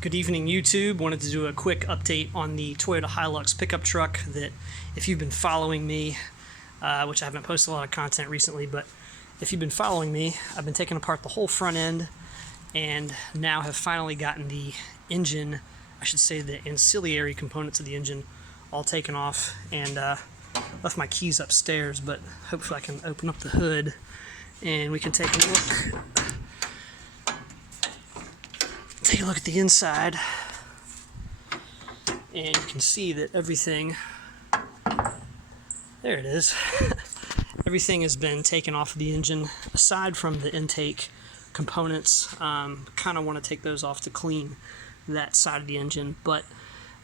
Good evening, YouTube. Wanted to do a quick update on the Toyota Hilux pickup truck that if you've been following me, which I haven't posted a lot of content recently, but if you've been following me, I've been taking apart the whole front end and now have finally gotten the engine, I should say the ancillary components of the engine, all taken off, and left my keys upstairs, but hopefully I can open up the hood and we can take a look. Take a look at the inside, and you can see that everything, there it is, everything has been taken off of the engine aside from the intake components. Kind of want to take those off to clean that side of the engine, but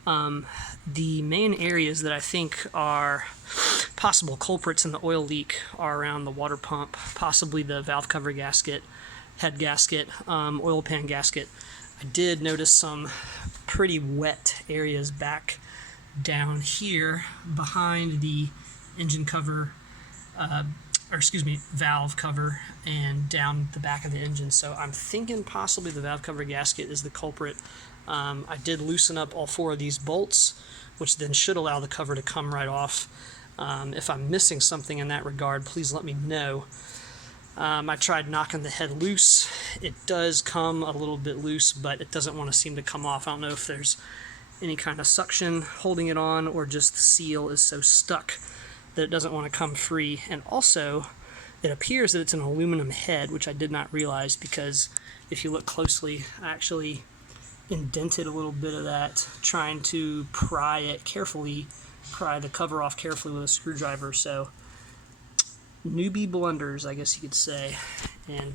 the main areas that I think are possible culprits in the oil leak are around the water pump, possibly the valve cover gasket, head gasket, oil pan gasket. I did notice some pretty wet areas back down here behind the engine cover, valve cover, and down the back of the engine. So I'm thinking possibly the valve cover gasket is the culprit. I did loosen up all 4 of these bolts, which then should allow the cover to come right off. If I'm missing something in that regard, please let me know. I tried knocking the head loose. It does come a little bit loose, but it doesn't want to seem to come off. I don't know if there's any kind of suction holding it on or just the seal is so stuck that it doesn't want to come free. And also, it appears that it's an aluminum head, which I did not realize, because if you look closely, I actually indented a little bit of that trying to pry the cover off carefully with a screwdriver. So newbie blunders, I guess you could say. And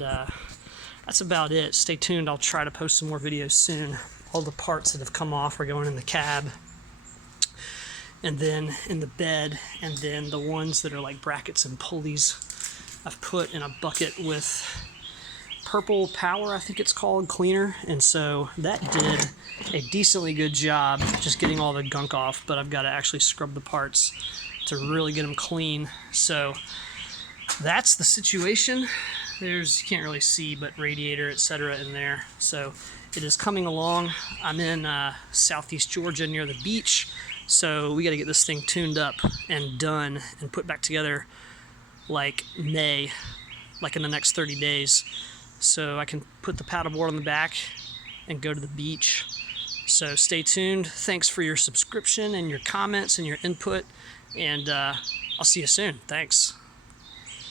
that's about it. Stay tuned. I'll try to post some more videos soon. All the parts that have come off are going in the cab, and then in the bed, and then the ones that are like brackets and pulleys I've put in a bucket with Purple Power, I think it's called, cleaner. And so that did a decently good job just getting all the gunk off, but I've got to actually scrub the parts to really get them clean. So that's the situation. You can't really see, but radiator, etc. in there. So it is coming along. I'm in southeast Georgia near the beach, so we got to get this thing tuned up and done and put back together like May, like in the next 30 days. So I can put the paddleboard on the back and go to the beach. So stay tuned. Thanks for your subscription and your comments and your input, and I'll see you soon. Thanks.